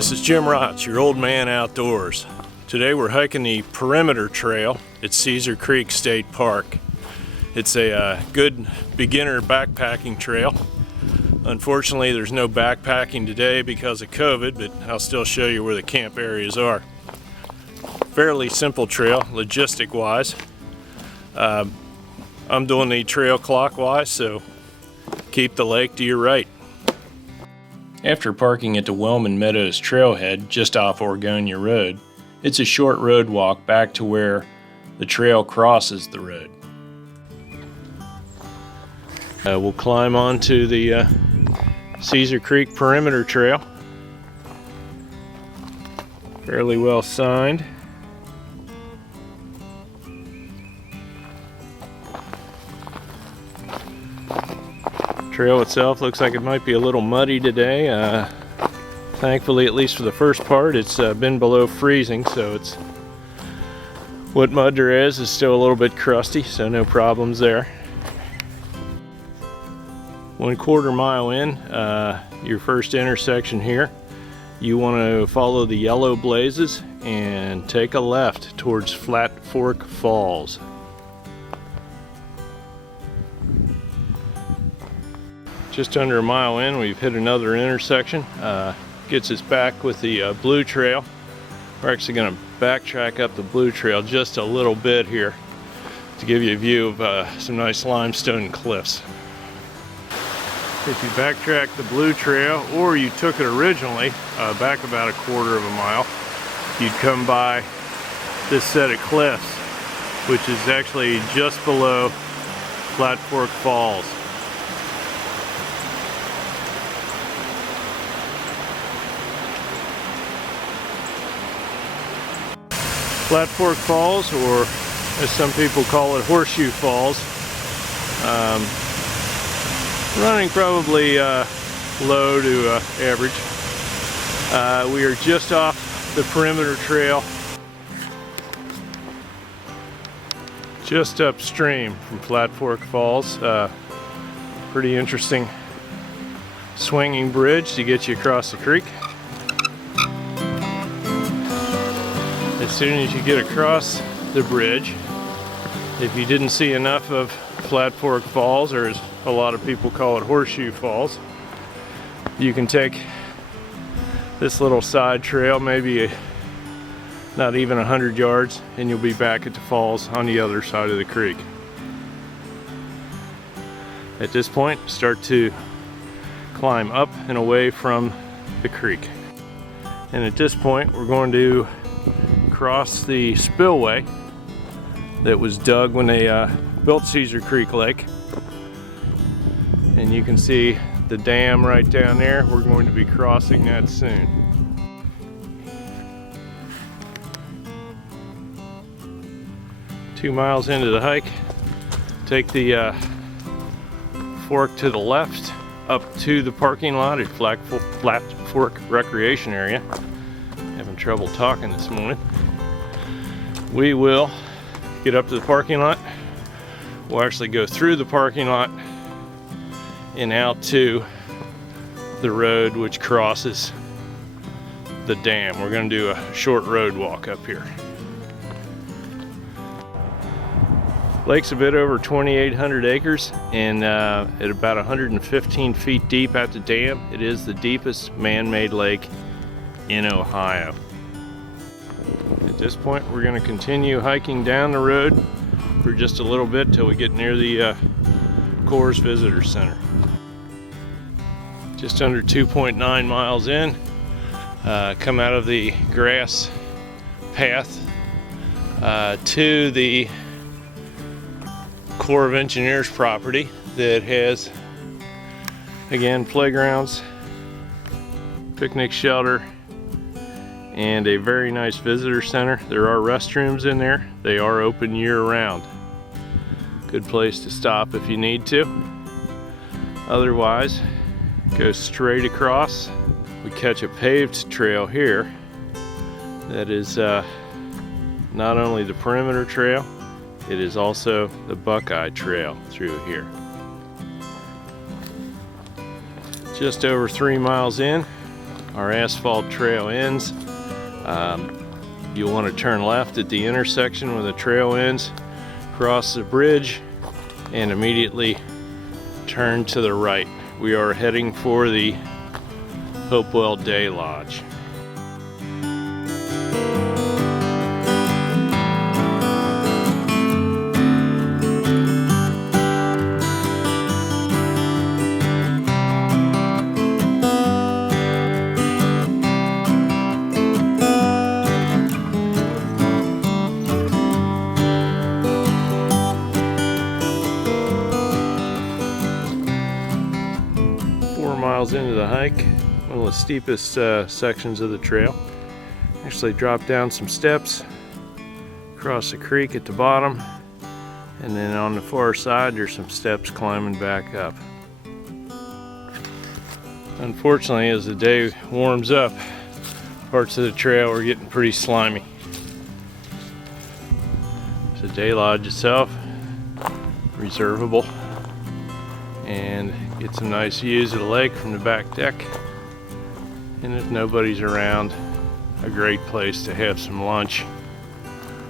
This is Jim Rahtz, your old man outdoors. Today we're hiking the Perimeter Trail at Caesar Creek State Park. It's a good beginner backpacking trail. Unfortunately, there's no backpacking today because of COVID, but I'll still show you where the camp areas are. Fairly simple trail, logistic-wise. I'm doing the trail clockwise, so keep the lake to your right. After parking at the Wellman Meadows Trailhead, just off Oregonia Road, it's a short road walk back to where the trail crosses the road. We'll climb onto the Caesar Creek Perimeter Trail. Fairly well signed. Trail itself looks like it might be a little muddy today. Thankfully, at least for the first part, it's been below freezing, so it's what mud there is still a little bit crusty, so no problems there. 1/4 mile in, your first intersection here, you want to follow the yellow blazes and take a left towards Flat Fork Falls. Just under a mile in, we've hit another intersection. Gets us back with the Blue Trail. We're actually going to backtrack up the Blue Trail just a little bit here to give you a view of some nice limestone cliffs. If you backtrack the Blue Trail, or you took it originally back about a 1/4 mile, you'd come by this set of cliffs, which is actually just below Flat Fork Falls. Flat Fork Falls, or as some people call it, Horseshoe Falls. Running probably low to average. We are just off the Perimeter Trail, just upstream from Flat Fork Falls. Pretty interesting swinging bridge to get you across the creek. As soon as you get across the bridge, if you didn't see enough of Flat Fork Falls, or as a lot of people call it, Horseshoe Falls, you can take this little side trail, maybe not even 100 yards, and you'll be back at the falls on the other side of the creek. At this point, start to climb up and away from the creek. And at this point, we're going to cross the spillway that was dug when they built Caesar Creek Lake. And you can see the dam right down there. We're going to be crossing that soon. Two miles into the hike, take the fork to the left up to the parking lot at Flat Fork Recreation Area. Having trouble talking this morning. We will get up to the parking lot. We'll actually go through the parking lot and out to the road which crosses the dam. We're going to do a short road walk up here. Lake's a bit over 2,800 acres and at about 115 feet deep at the dam. It is the deepest man-made lake in Ohio. At this point, we're going to continue hiking down the road for just a little bit till we get near the Coors Visitor Center. Just under 2.9 miles in, come out of the grass path to the Corps of Engineers property that has, again, playgrounds, picnic shelter, and a very nice visitor center. There are restrooms in there. They are open year-round. Good place to stop if you need to. Otherwise, go straight across. We catch a paved trail here that is not only the Perimeter Trail, it is also the Buckeye Trail through here. Just over 3 miles in, our asphalt trail ends. You'll want to turn left at the intersection where the trail ends, cross the bridge, and immediately turn to the right. We are heading for the Hopewell Day Lodge. Miles into the hike, one of the steepest sections of the trail. Actually drop down some steps, cross the creek at the bottom, and then on the far side there's some steps climbing back up. Unfortunately, as the day warms up, parts of the trail are getting pretty slimy. The Day Lodge itself, reservable, and get some nice views of the lake from the back deck. And if nobody's around, a great place to have some lunch.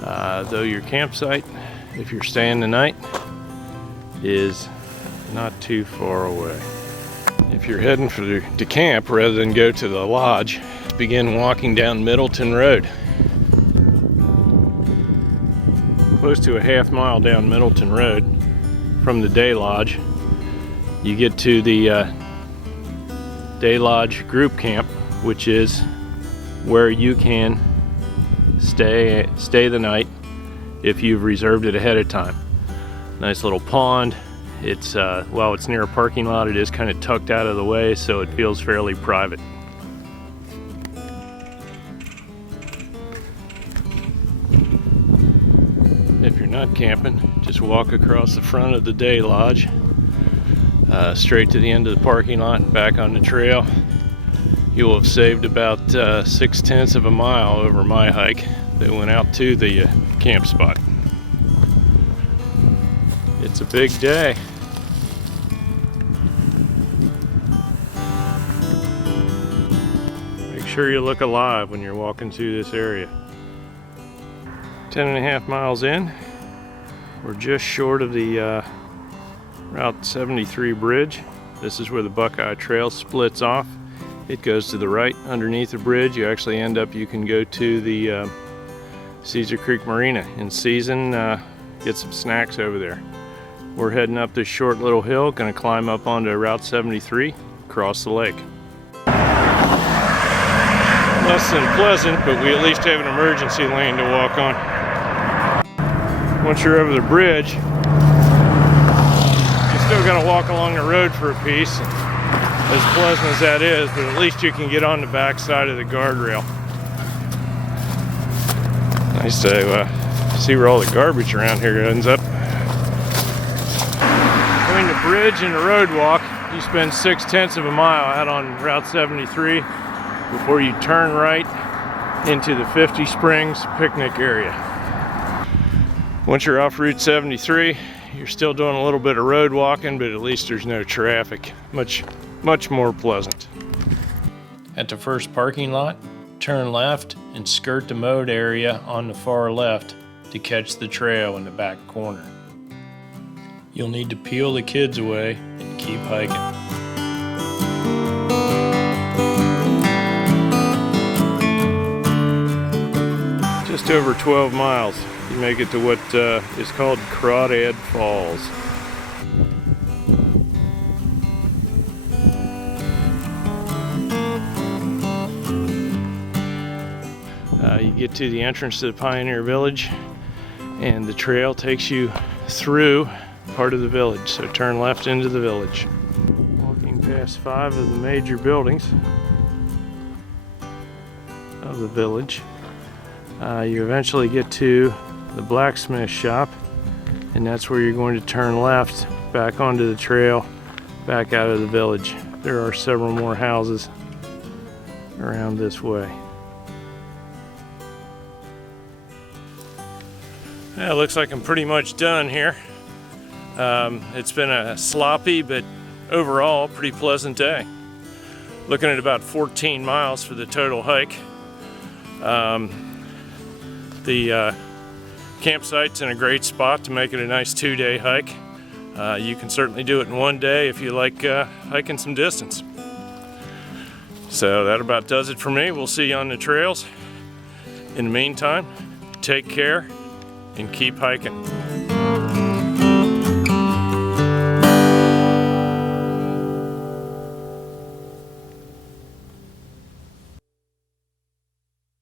Though your campsite, if you're staying the night, is not too far away. If you're heading to camp rather than go to the lodge, begin walking down Middleton Road. Close to a half mile down Middleton Road from the Day Lodge, you get to the Day Lodge group camp, which is where you can stay the night if you've reserved it ahead of time. Nice little pond. It's while it's near a parking lot, it is kind of tucked out of the way, so it feels fairly private. If you're not camping, just walk across the front of the Day Lodge, straight to the end of the parking lot, back on the trail. You will have saved about 6/10 of a mile over my hike that went out to the camp spot. It's a big day. Make sure you look alive when you're walking through this area. 10.5 miles in, we're just short of the Route 73 bridge. This is where the Buckeye Trail splits off. It goes to the right underneath the bridge. You actually end up, you can go to the Cedar Creek Marina in season, get some snacks over there. We're heading up this short little hill, gonna climb up onto Route 73, cross the lake. Less than pleasant, but we at least have an emergency lane to walk on. Once you're over the bridge, still got to walk along the road for a piece, as pleasant as that is, but at least you can get on the back side of the guardrail. Nice to see where all the garbage around here ends up. Between the bridge and the road walk, you spend 6/10 of a mile out on Route 73 before you turn right into the 50 Springs picnic area. Once you're off Route 73, you're still doing a little bit of road walking, but at least there's no traffic. Much more pleasant. At the first parking lot, turn left and skirt the mowed area on the far left to catch the trail in the back corner. You'll need to peel the kids away and keep hiking. Just over 12 miles. You make it to what is called Crawdad Falls. You get to the entrance to the Pioneer Village, and the trail takes you through part of the village, so turn left into the village. Walking past 5 of the major buildings of the village, you eventually get to the blacksmith shop, and that's where you're going to turn left back onto the trail, back out of the village. There are several more houses around this way. Yeah, it looks like I'm pretty much done here. It's been a sloppy but overall pretty pleasant day. Looking at about 14 miles for the total hike. The campsite's in a great spot to make it a nice 2-day hike. You can certainly do it in 1 day if you like hiking some distance. So that about does it for me. We'll see you on the trails. In the meantime, take care and keep hiking.